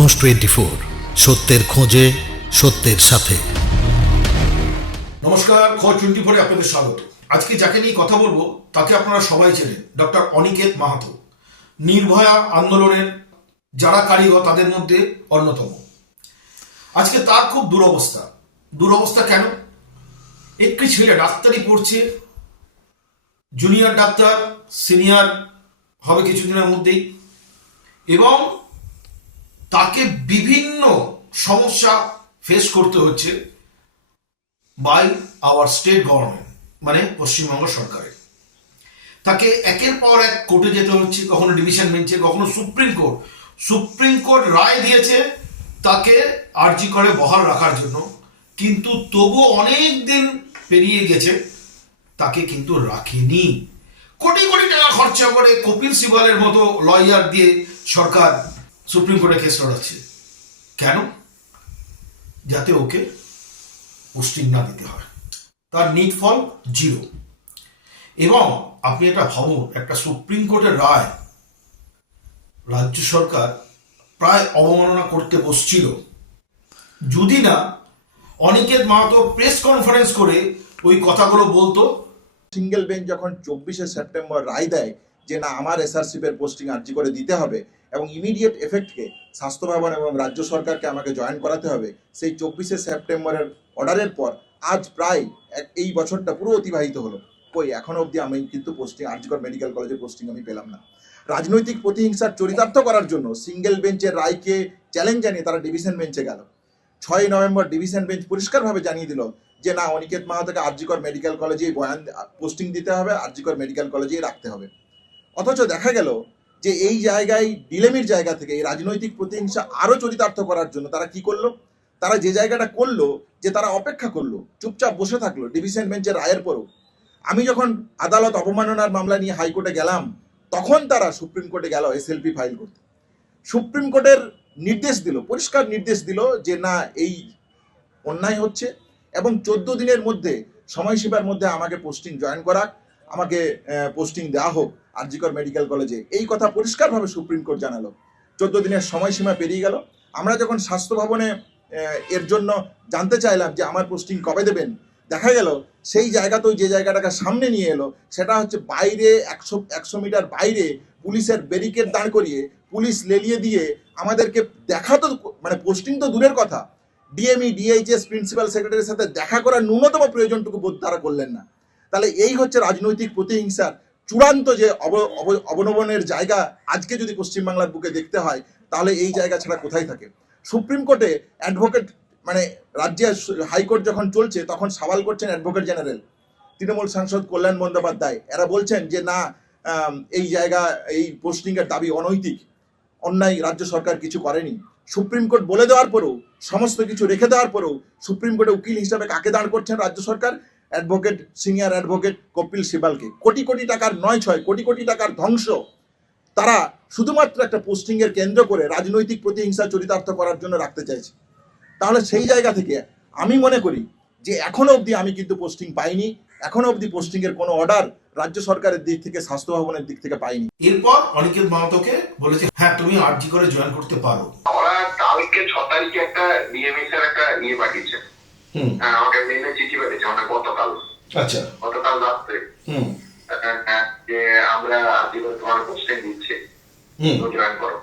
খোঁজ 24, সত্যের খোঁজে সত্যের সাথে। নমস্কার, খোঁজ 24-এ আপনাদের স্বাগত। আজকে যাকে নিয়ে কথা বলবো তাকে আপনারা সবাই চেনেন, ডক্টর অনিকেত মাহাতো। নির্ভয়া আন্দোলনের যারা কারিগর তাদের মধ্যে অন্যতম। আজকে তার খুব দুরবস্থা কেন? একটি ছেলে ডাক্তারি পড়ছে, জুনিয়র ডাক্তার, সিনিয়র হবে কিছুদিনের মধ্যেই, এবং তাকে বিভিন্ন সমস্যা ফেস করতে হচ্ছে বাই আওয়ার স্টেট গভর্নমেন্ট, মানে পশ্চিমবঙ্গ সরকারের। তাকে একের পর এক কোর্টে যেতে হচ্ছে, কখনো ডিভিশন বেঞ্চে, কখনো সুপ্রিম কোর্ট রায় দিয়েছে তাকে আরজি করে বহাল রাখার জন্য, কিন্তু তবু অনেক দিন পেরিয়ে গেছে, তাকে কিন্তু রাখেনি। কোটি কোটি টাকা খরচা করে কপিল সিবালের মতো লয়ার দিয়ে সরকার সুপ্রিম কোর্টে কেস লড়াচ্ছে। কেন? যাতে ওকে পোস্টিং না দিতে হয়। তার নিট ফল 0। এবং আপনি এটা ভাবুন, একটা সুপ্রিম কোর্টের রায় রাজ্য সরকার প্রায় অবমাননা করতে বসছিল, যদি না অনিকেত মাহাতো প্রেস কনফারেন্স করে ওই কথাগুলো বলতো। সিঙ্গেল বেঞ্চ যখন 24শে সেপ্টেম্বর রায় দেয় যে না, আমার এসআরসিপের পোস্টিং আর্জি করে দিতে হবে এবং ইমিডিয়েট এফেক্টকে স্বাস্থ্য ভবন এবং রাজ্য সরকারকে আমাকে জয়েন করাতে হবে, সেই 24শে সেপ্টেম্বরের অর্ডারের পর আজ প্রায় এই বছরটা পুরো অতিবাহিত হলো। এখনো অবধি আমি কিন্তু পোস্টিং আরজিকর মেডিকেল কলেজের পোস্টিং আমি পেলাম না। রাজনৈতিক প্রতিহিংসার চরিতার্থ করার জন্য সিঙ্গেল বেঞ্চের রায়কে চ্যালেঞ্জ জানিয়ে তারা ডিভিশন বেঞ্চে গেল। 6ই নভেম্বর ডিভিশন বেঞ্চ পরিষ্কারভাবে জানিয়ে দিল যে না, অনিকেত মাহাতোকে আরজিকর মেডিকেল কলেজেই পোস্টিং দিতে হবে, আরজিকর মেডিকেল কলেজেই রাখতে হবে। অথচ দেখা গেল যে এই জায়গায় ডিলেমির জায়গা থেকে এই রাজনৈতিক প্রতিহিংসা আরও চরিতার্থ করার জন্য তারা কি করলো, তারা যে জায়গাটা করলো যে তারা অপেক্ষা করলো, চুপচাপ বসে থাকলো ডিভিশন বেঞ্চের রায়ের পরও। আমি যখন আদালত অবমাননার মামলা নিয়ে হাইকোর্টে গেলাম, তখন তারা সুপ্রিম কোর্টে গেল এসএলপি ফাইল করতে। সুপ্রিম কোর্টের নির্দেশ দিল, পরিষ্কার নির্দেশ দিল যে না, এই অন্যায় হচ্ছে এবং 14 দিনের মধ্যে সময়সীমার মধ্যে আমাকে পোস্টিং জয়েন করাক, আমাকে পোস্টিং দেওয়া হোক আরজিকর মেডিকেল কলেজে। এই কথা পরিষ্কারভাবে সুপ্রিম কোর্ট জানালো। 14 দিনের সময়সীমা পেরিয়ে গেল। আমরা যখন স্বাস্থ্য ভবনে এর জন্য জানতে চাইলাম যে আমার পোস্টিং কবে দেবেন, দেখা গেল সেই জায়গাতেও যে জায়গাটাকে সামনে নিয়ে এলো সেটা হচ্ছে বাইরে 100 মিটার বাইরে পুলিশের ব্যারিকেড দাঁড় করিয়ে, পুলিশ লেলিয়ে দিয়ে আমাদেরকে দেখাতো, মানে পোস্টিং তো দূরের কথা, ডিএমই ডিএইচএস প্রিন্সিপাল সেক্রেটারির সাথে দেখা করার ন্যূনতম প্রয়োজনটুকু বোধ তারা করলেন না। তাহলে এই হচ্ছে রাজনৈতিক প্রতিহিংসার চূড়ান্ত যে অবনমনের জায়গা। আজকে যদি পশ্চিমবাংলার বুকে দেখতে হয় তাহলে এই জায়গা ছাড়া কোথায় থাকে? সুপ্রিম কোর্টে অ্যাডভোকেট, মানে রাজ্যে হাইকোর্ট যখন চলছে তখন সওয়াল করছেন অ্যাডভোকেট জেনারেল, তৃণমূল সাংসদ কল্যাণ বন্দ্যোপাধ্যায়। এরা বলছেন যে না, এই জায়গা, এই পোস্টিংয়ের দাবি অনৈতিক, অন্যায়, রাজ্য সরকার কিছু করেনি। সুপ্রিম কোর্ট বলে দেওয়ার পরেও, সমস্ত কিছু রেখে দেওয়ার পরেও সুপ্রিম কোর্টে উকিল হিসাবে কাকে দাঁড় করছেন রাজ্য সরকার? অ্যাডভোকেট, সিনিয়র অ্যাডভোকেট কপিল সিবালকে। কোটি কোটি টাকার 9-6 কোটি কোটি টাকার ধ্বংস তারা শুধুমাত্র একটা পোস্টিংয়ের কেন্দ্র করে রাজনৈতিক প্রতিহিংসা চরিতার্থ করার জন্য রাখতে চাইছে। তাহলে সেই জায়গা থেকে আমি মনে করি যে এখনো অবধি আমি কিন্তু পোস্টিং পাইনি, এখনো অবধি পোস্টিংয়ের কোনো অর্ডার রাজ্য সরকারের দিক থেকে, স্বাস্থ্য ভবনের দিক থেকে পাইনি। এরপর অনিকেত মাহাতোকে বলেছে হ্যাঁ, তুমি আরজি করে জয়েন করতে পারো। আমরা কালকে 6 তারিখে একটা ডিএমএস এর একটা নিয়ে পাঠিয়েছে, আমাকে মেইলে চিঠি পাঠিয়েছে, মানে গতকাল। আচ্ছা, গতকাল রাত্রে যে আমরা আরজি করে তোমার পোস্টিং দিচ্ছি, জয়েন করো।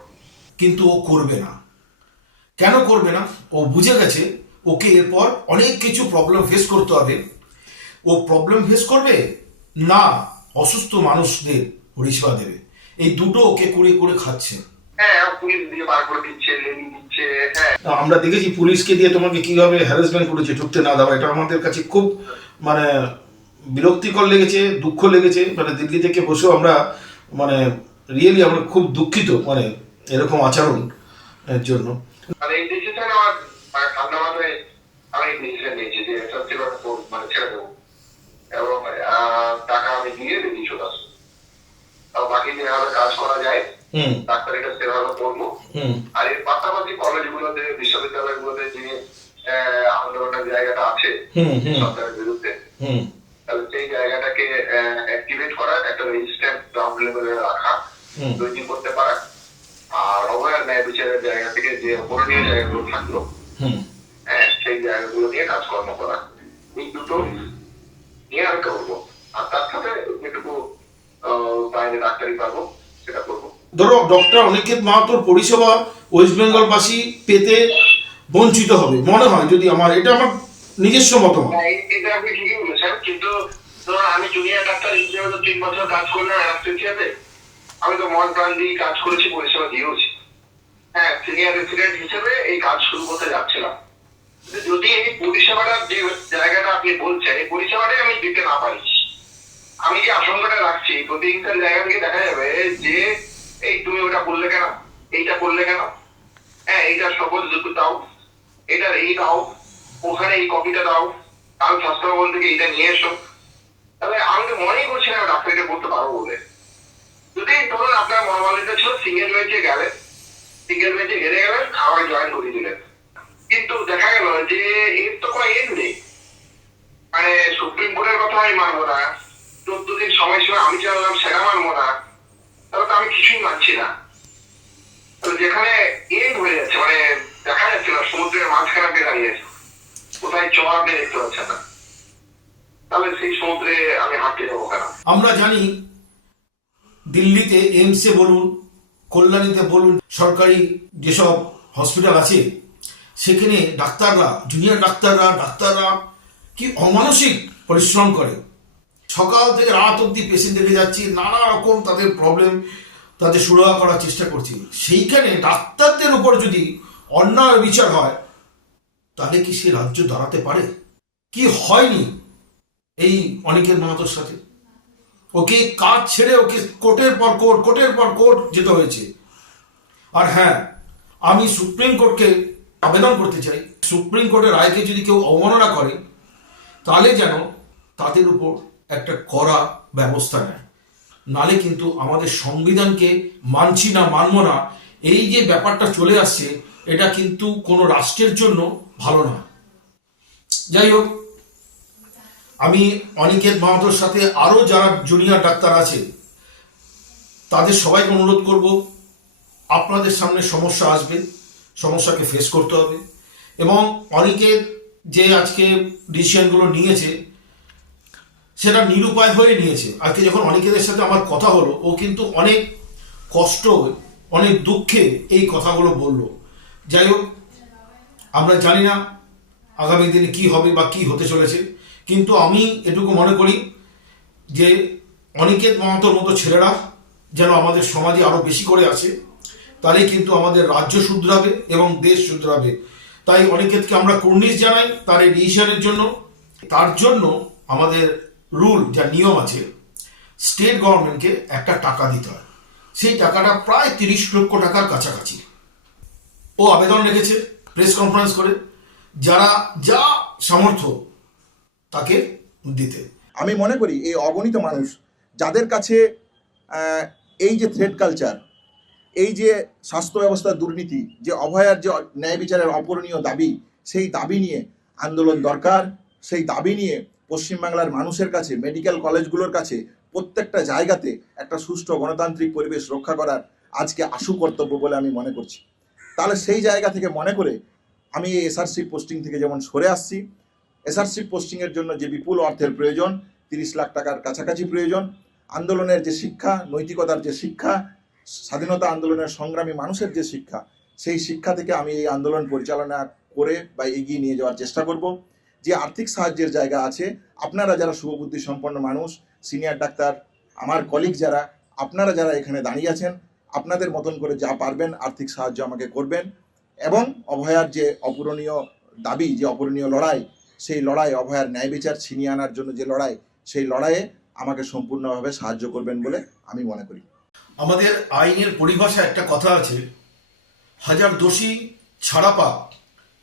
কিন্তু ও করবে না। কেন করবে না? ও বুঝে গেছে ওকে এরপর অনেক কিছু প্রবলেম ফেস করতে হবে। ও প্রবলেম ফেস করবে না, অসুস্থ মানুষদের পরিষেবা দেবে। এই দুটো ওকে করে করে খাচ্ছে। হ্যাঁ, পুলিশ দিয়ে বার করে দিচ্ছে, লেনি দিচ্ছে। হ্যাঁ, আমরা দেখেছি পুলিশকে দিয়ে তোমাকে কিভাবে হ্যারাসমেন্ট করেছে, ঢুকতে না দেওয়া। এটা আমাদের কাছে খুব মানে বিরক্তিকর লেগেছে, দুঃখ লেগেছে। মানে দিল্লি থেকে বসেও আমরা মানে রিয়েলি আমরা খুব দুঃখিত মানে এরকম আচরণ এর জন্য। মানে এই ডিসিশন আমার মানে ঠান্ডা মাথায় আমি ডিসিশন নিয়েছি যে এসএসসি মানে ছেড়ে দেবো এবং টাকা আমি দিয়ে রেডি চলে আসবো। তাও বাকি যেভাবে কাজ করা যায় ডাক্তারিটা সেভাবে করবো। আর এর পাশাপাশি কলেজগুলোতে, বিশ্ববিদ্যালয়গুলোতে যে আন্দোলনের জায়গাটা আছে সরকারের বিরুদ্ধে, তাহলে সেই জায়গাটাকে অ্যাক্টিভেট করার একটা রেজিস্ট্যান্ট গ্রাউন্ড লেভেলে রাখা, তৈরি করতে পারা, আর অবহেলার ন্যায় বিচারের জায়গা থেকে যে অপরাধীয় জায়গাগুলো থাকলো, হ্যাঁ, সেই জায়গাগুলো নিয়ে কাজকর্ম করা, এই দুটো নিয়ে আর করবো। আর তার সাথে যেটুকু বাইরে ডাক্তারি পাবো সেটা করবো। ধরো ডক্টর অনিকেত মাহাতোর পরিষেবা ওয়েস্ট বেঙ্গলবাসী পেতে বঞ্চিত হবে মনে হয়, যদি এটা আমার নিজস্ব মতামত। এটা আপনি ঠিকই বলেছেন, কিন্তু ধরুন আমি জুনিয়র ডাক্তার হিসেবে তো 3 বছর কাজ করলাম অ্যানাস্থেসিয়াতে, আমি তো মন প্রাণ দিয়ে কাজ করেছি, পরিষেবা দিয়েওছি। হ্যাঁ, সিনিয়র রেসিডেন্ট হিসেবে এই কাজ শুরু করতে যাচ্ছিলাম। যদি এই পরিষেবাটার যে জায়গাটা আপনি বলছেন, এই পরিষেবাটাই আমি দিতে না পারি, আমি যে আশঙ্কাটা রাখছি প্রতিহিংসার জায়গা থেকে দেখা যাবে যে এই তুমি ওটা করলে কেন, এইটা করলে কেন, হ্যাঁ এইটার শপথ দাও, এটার এই দাও, ওখানে এই কপিটা দাও, কাল স্বাস্থ্য ভবন থেকে এইটা নিয়ে এসো। তাহলে আমি তো মনেই করছি না ডাক্তারিটা করতে পারবো বলে। যদি ধরুন আপনার মনোবলটা ছিল সিঙ্গেল বেঞ্চে গেলেন, সিঙ্গেল বেঞ্চে হেরে গেলেন, আমাকে জয়েন করিয়ে দিলেন, কিন্তু দেখা গেল যে এর তো কোনো এন্ড নেই। মানে সুপ্রিম কোর্টের কথা আমি মানবো না, 14 দিন সময়সীমা আমি চাইলাম সেটা মানবো না, তাহলে তো আমি কিছুই মানছি না। যেখানে এন্ড হয়ে যাচ্ছে, মানে দেখা যাচ্ছে না, সমুদ্রের মাঝখানে আপনি দাঁড়িয়েছে, কোথায় চর আপনি দেখতে পাচ্ছেন না, তাহলে সেই সমুদ্রে আমি হাঁটতে যাবো কেন? আমরা জানি দিল্লিতে এইমসে বলুন, কল্যাণীতে বলুন, সরকারি যেসব হসপিটাল আছে সেখানে ডাক্তাররা, জুনিয়র ডাক্তাররা কি অমানসিক পরিশ্রম করে। সকাল থেকে রাত অবধি পেশেন্ট দেখে যাচ্ছি, নানা রকম তাদের প্রবলেম তাদের সুরাহা করার চেষ্টা করছি। সেইখানে ডাক্তারদের উপর যদি অন্যায় বিচার হয় তাহলে কি সে রাজ্য দাঁড়াতে পারে? কি হয়নি এই অনিকেত মাহাতোর সাথে? ওকে কাজ ছেড়ে ওকে কোর্টের পর কোর্ট যেতে হয়েছে। আর হ্যাঁ, আমি সুপ্রিম কোর্টকে আবেদন করতে চাই, সুপ্রিম কোর্টের রায়কে যদি কেউ অবমাননা করে তাহলে যেন তাদের উপর একটা কড়া ব্যবস্থা নেয়, নালে কিন্তু আমাদের সংবিধানকে মানছি না, মানব না, এই যে ব্যাপারটা চলে আসছে, এটা কিন্তু কোনো রাষ্ট্রের জন্য ভালো না। যাই হোক, আমি অনিকেত মাহাতোর সাথে আরও যারা জুনিয়র ডাক্তার আছে তাদের সবাইকে অনুরোধ করব, আপনাদের সামনে সমস্যা আসবে, সমস্যাকে ফেস করতে হবে। এবং অনিকেত যে আজকে ডিসিশনগুলো নিয়েছে সেটা নিরুপায় হয়ে নিয়েছে। আজকে যখন অনিকেতের সাথে আমার কথা হলো, ও কিন্তু অনেক কষ্ট, অনেক দুঃখে এই কথাগুলো বলল। যাই হোক, আমরা জানি না আগামী দিনে কি হবে বা কি হতে চলেছে, কিন্তু আমি এটুকু মনে করি যে অনিকেত মাহাতোর মতো ছেলেরা যেন আমাদের সমাজে আরও বেশি করে আসে, তাহলেই কিন্তু আমাদের রাজ্য শুধরাবে এবং দেশ শুধরাবে। তাই অনিকেতকে আমরা কুর্নিশ জানাই তার এই ডিসিশনের জন্য। তার জন্য আমাদের রুল, যা নিয়ম আছে, স্টেট গভর্নমেন্টকে একটা টাকা দিতে হয়। সেই টাকাটা প্রায় 30 লক্ষ টাকার কাছাকাছি। ও আবেদন রেখেছে প্রেস কনফারেন্স করে, যারা যা সামর্থ্য তাকে দিতে। আমি মনে করি এই অগণিত মানুষ যাদের কাছে এই যে থ্রেড কালচার, এই যে স্বাস্থ্য ব্যবস্থার দুর্নীতি, যে অভয়ার যে ন্যায় বিচারের অপূরণীয় দাবি, সেই দাবি নিয়ে আন্দোলন দরকার। সেই দাবি নিয়ে পশ্চিমবাংলার মানুষের কাছে, মেডিকেল কলেজগুলোর কাছে, প্রত্যেকটা জায়গাতে একটা সুষ্ঠু গণতান্ত্রিক পরিবেশ রক্ষা করার আজকে আশু কর্তব্য বলে আমি মনে করছি। তাহলে সেই জায়গা থেকে মনে করে আমি এই এসআরসি পোস্টিং থেকে যেমন সরে আসছি, এসআরসি পোস্টিংয়ের জন্য যে বিপুল অর্থের প্রয়োজন, 30 লাখ টাকার কাছাকাছি প্রয়োজন, আন্দোলনের যে শিক্ষা, নৈতিকতার যে শিক্ষা, স্বাধীনতা আন্দোলনের সংগ্রামী মানুষের যে শিক্ষা, সেই শিক্ষা থেকে আমি এই আন্দোলন পরিচালনা করে বা এগিয়ে নিয়ে যাওয়ার চেষ্টা করব। যে আর্থিক সাহায্যের জায়গা আছে, আপনারা যারা শুভবুদ্ধি সম্পন্ন মানুষ, সিনিয়র ডাক্তার, আমার কলিগ যারা, আপনারা যারা এখানে দাঁড়িয়ে আছেন, আপনাদের মতন করে যা পারবেন আর্থিক সাহায্য আমাকে করবেন। এবং অভয়ার যে অপূরণীয় দাবি, যে অপূরণীয় লড়াই, সেই লড়াই, অভয়ার ন্যায় বিচার ছিনিয়ে আনার জন্য যে লড়াই, সেই লড়াইয়ে আমাকে সম্পূর্ণভাবে সাহায্য করবেন বলে আমি মনে করি। আমাদের আইনের পরিভাষায় একটা কথা আছে, হাজার দোষী ছাড়া পাক,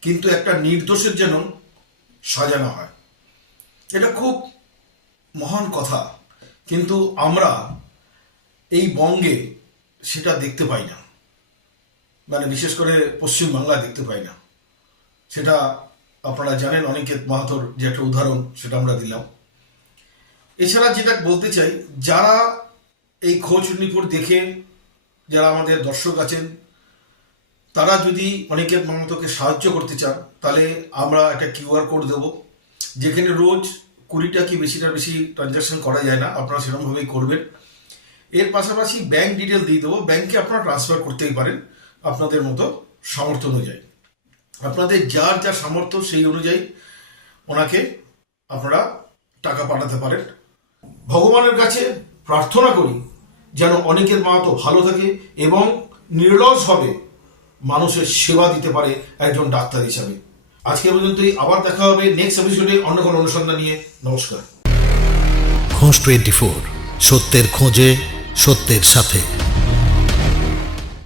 কিন্তু একটা নির্দোষের যেন সাজা না হয়। এটা খুব মহান কথা, কিন্তু আমরা এই বঙ্গে সেটা দেখতে পাই না, মানে বিশেষ করে পশ্চিমবাংলায় দেখতে পাই না। সেটা আপনারা জানেন, অনিকেত মাহাতোর যে একটা উদাহরণ সেটা আমরা দিলাম। এছাড়া যেটা বলতে চাই, যারা এই খোঁজ রিপোর্ট দেখে, যারা আমাদের দর্শক আছেন, তারা যদি অনিকেত মাহাতোকে সাহায্য করতে চান তাহলে আমরা একটা কিউআর কোড দেবো, যেখানে রোজ 20টা কি বেশিটার বেশি ট্রানজ্যাকশন করা যায় না, আপনারা সেরকমভাবেই করবেন। এর পাশাপাশি ব্যাংক ডিটেল দিয়ে দেবো, ব্যাংকে আপনারা ট্রান্সফার করতেই পারেন আপনাদের মতো সামর্থ্য অনুযায়ী। আপনাদের যার যা সামর্থ্য সেই অনুযায়ী ওনাকে আপনারা টাকা পাঠাতে পারেন। ভগবানের কাছে প্রার্থনা করি যেন অনিকেত মাহাতো ভালো থাকে এবং নির্লসভাবে মানুষের সেবা দিতে পারে একজন ডাক্তার হিসাবে। আজকে পর্যন্তই, আবার দেখা হবে নেক্সট এপিসোডে অন্য কোনো অনুসন্ধান নিয়ে। নমস্কার। খোঁজ 24, সত্যের খোঁজে সত্যের সাথে।